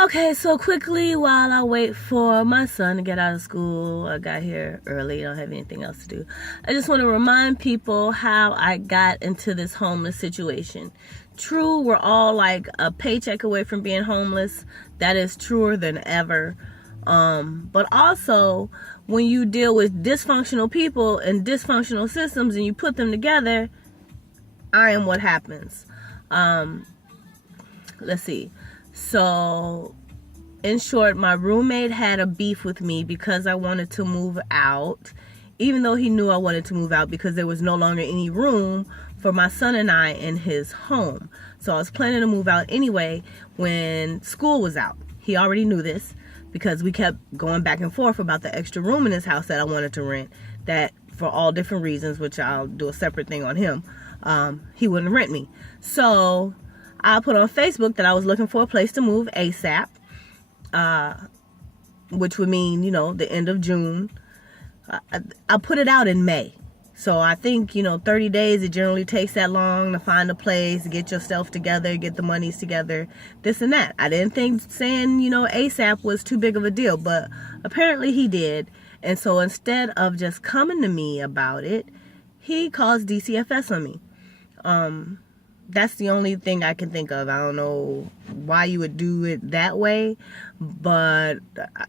Okay, so quickly while I wait for my son to get out of school, I got here early, I don't have anything else to do. I just want to remind people how I got into this homeless situation. True, we're all like a paycheck away from being homeless. That is truer than ever. But also, when you deal with dysfunctional people and dysfunctional systems and you put them together, I am what happens. Let's see. So, in short, my roommate had a beef with me because I wanted to move out, even though he knew I wanted to move out because there was no longer any room for my son and I in his home. So I was planning to move out anyway when school was out. He already knew this because we kept going back and forth about the extra room in his house that I wanted to rent, that for all different reasons, which I'll do a separate thing on him, he wouldn't rent me. So I put on Facebook that I was looking for a place to move ASAP, which would mean, the end of June. I put it out in May. So I think, 30 days, it generally takes that long to find a place, get yourself together, get the monies together, this and that. I didn't think saying, ASAP was too big of a deal, but apparently he did. And so instead of just coming to me about it, he calls DCFS on me. That's the only thing I can think of. I don't know why you would do it that way, but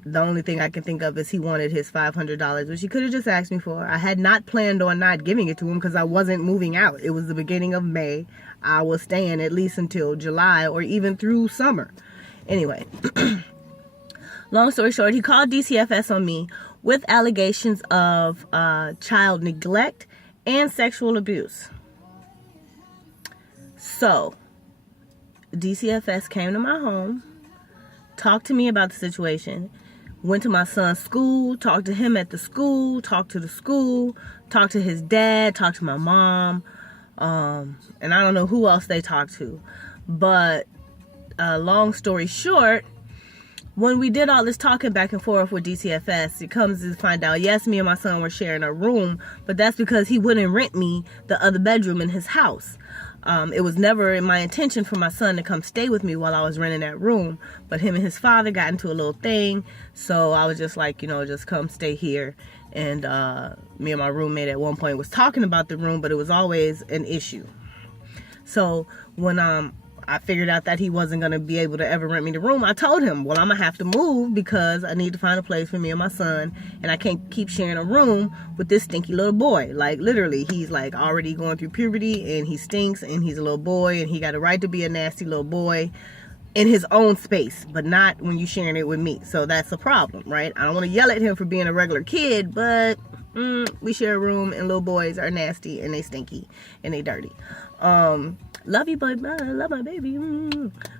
the only thing I can think of is he wanted his $500, which he could have just asked me for. I had not planned on not giving it to him because I wasn't moving out. It was the beginning of May. I was staying at least until July or even through summer. Anyway, long story short, he called DCFS on me with allegations of child neglect and sexual abuse. So, DCFS came to my home, talked to me about the situation, went to my son's school, talked to him at the school, talked to the school, talked to his dad, talked to my mom, and I don't know who else they talked to. But, long story short, when we did all this talking back and forth with DCFS, it comes to find out, yes, me and my son were sharing a room, but that's because he wouldn't rent me the other bedroom in his house. It was never my intention for my son to come stay with me while I was renting that room, but him and his father got into a little thing, so I was just like, just come stay here. And me and my roommate at one point was talking about the room, but it was always an issue. So when I figured out that he wasn't going to be able to ever rent me the room, I told him, well, I'm going to have to move because I need to find a place for me and my son, and I can't keep sharing a room with this stinky little boy. Like, literally, he's like already going through puberty, and he stinks, and he's a little boy, and he got a right to be a nasty little boy in his own space, but not when you're sharing it with me. So that's a problem, right? I don't want to yell at him for being a regular kid, but we share a room, and little boys are nasty, and they stinky, and they dirty. Love you, but I love my baby.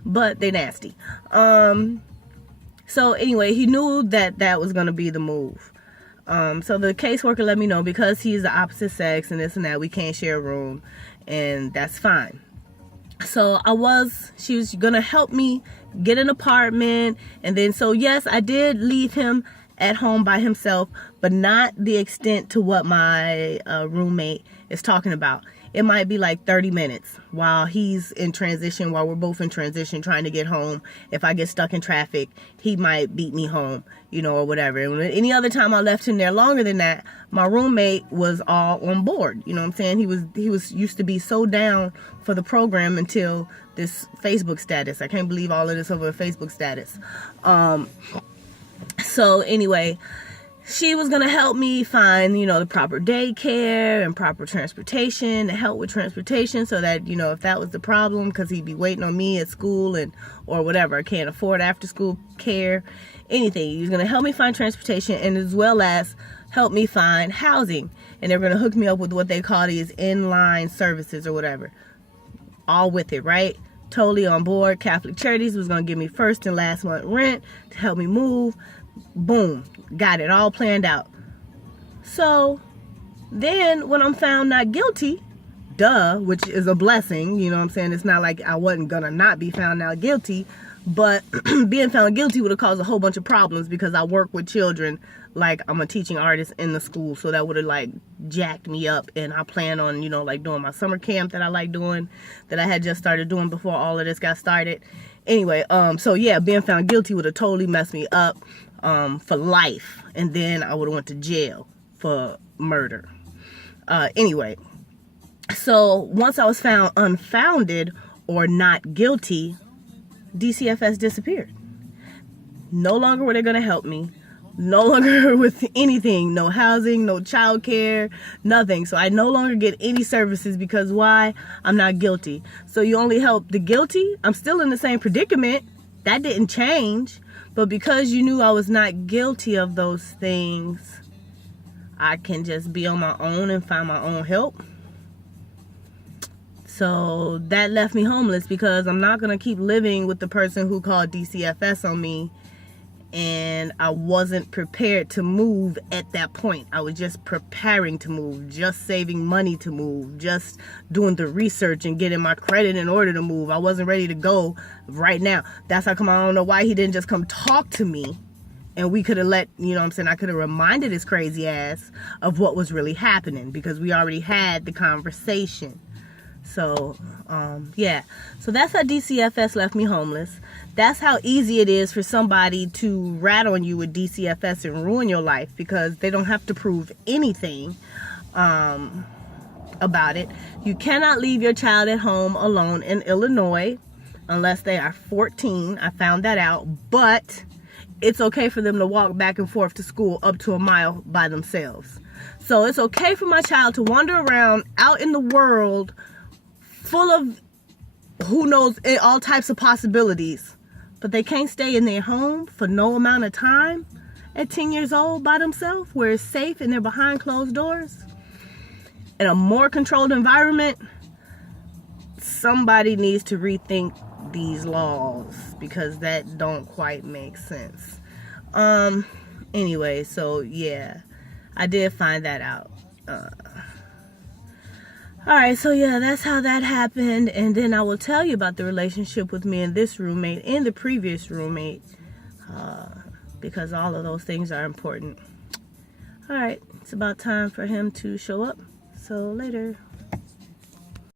But they nasty. So anyway, he knew that was going to be the move. So the caseworker let me know because he's the opposite sex and this and that, we can't share a room, and that's fine. So she was going to help me get an apartment. And then, so yes, I did leave him at home by himself, but not the extent to what my roommate is talking about. It might be like 30 minutes while he's in transition, while we're both in transition trying to get home. If I get stuck in traffic, he might beat me home, or whatever. And any other time I left him there longer than that, my roommate was all on board. You know what I'm saying? He was used to be so down for the program until this Facebook status. I can't believe all of this over a Facebook status. So anyway, she was going to help me find, the proper daycare and proper transportation, to help with transportation so that, if that was the problem, because he'd be waiting on me at school or whatever, I can't afford after school care, anything. He was going to help me find transportation and as well as help me find housing. And they were going to hook me up with what they call these inline services or whatever. All with it, right? Totally on board. Catholic Charities was going to give me first and last month rent to help me move. Boom, got it all planned out. So then when I'm found not guilty, which is a blessing, it's not like I wasn't gonna not be found not guilty, but being found guilty would have caused a whole bunch of problems because I work with children, like I'm a teaching artist in the school, so that would have like jacked me up. And I plan on doing my summer camp that I like doing, that I had just started doing before all of this got started. Anyway, so yeah, being found guilty would have totally messed me up for life, and then I would have went to jail for murder. Anyway, so once I was found unfounded or not guilty, DCFS disappeared. No longer were they going to help me. No longer with anything. No housing, no child care, nothing. So I no longer get any services because why? I'm not guilty. So you only help the guilty? I'm still in the same predicament. That didn't change. But because you knew I was not guilty of those things, I can just be on my own and find my own help. So that left me homeless because I'm not going to keep living with the person who called DCFS on me. And I wasn't prepared to move at that point. I was just preparing to move, just saving money to move, just doing the research and getting my credit in order to move. I wasn't ready to go right now. That's how come I don't know why he didn't just come talk to me. And we could have let, you know what I'm saying, I could have reminded his crazy ass of what was really happening because we already had the conversation. So, yeah. So that's how DCFS left me homeless. That's how easy it is for somebody to rat on you with DCFS and ruin your life because they don't have to prove anything about it. You cannot leave your child at home alone in Illinois unless they are 14. I found that out. But it's okay for them to walk back and forth to school up to a mile by themselves. So it's okay for my child to wander around out in the world full of who knows all types of possibilities, but they can't stay in their home for no amount of time at 10 years old by themselves where it's safe and they're behind closed doors in a more controlled environment. Somebody needs to rethink these laws because that don't quite make sense. Anyway, so yeah, I did find that out. Alright, so yeah, that's how that happened. And then I will tell you about the relationship with me and this roommate and the previous roommate. Because all of those things are important. Alright, it's about time for him to show up. So later.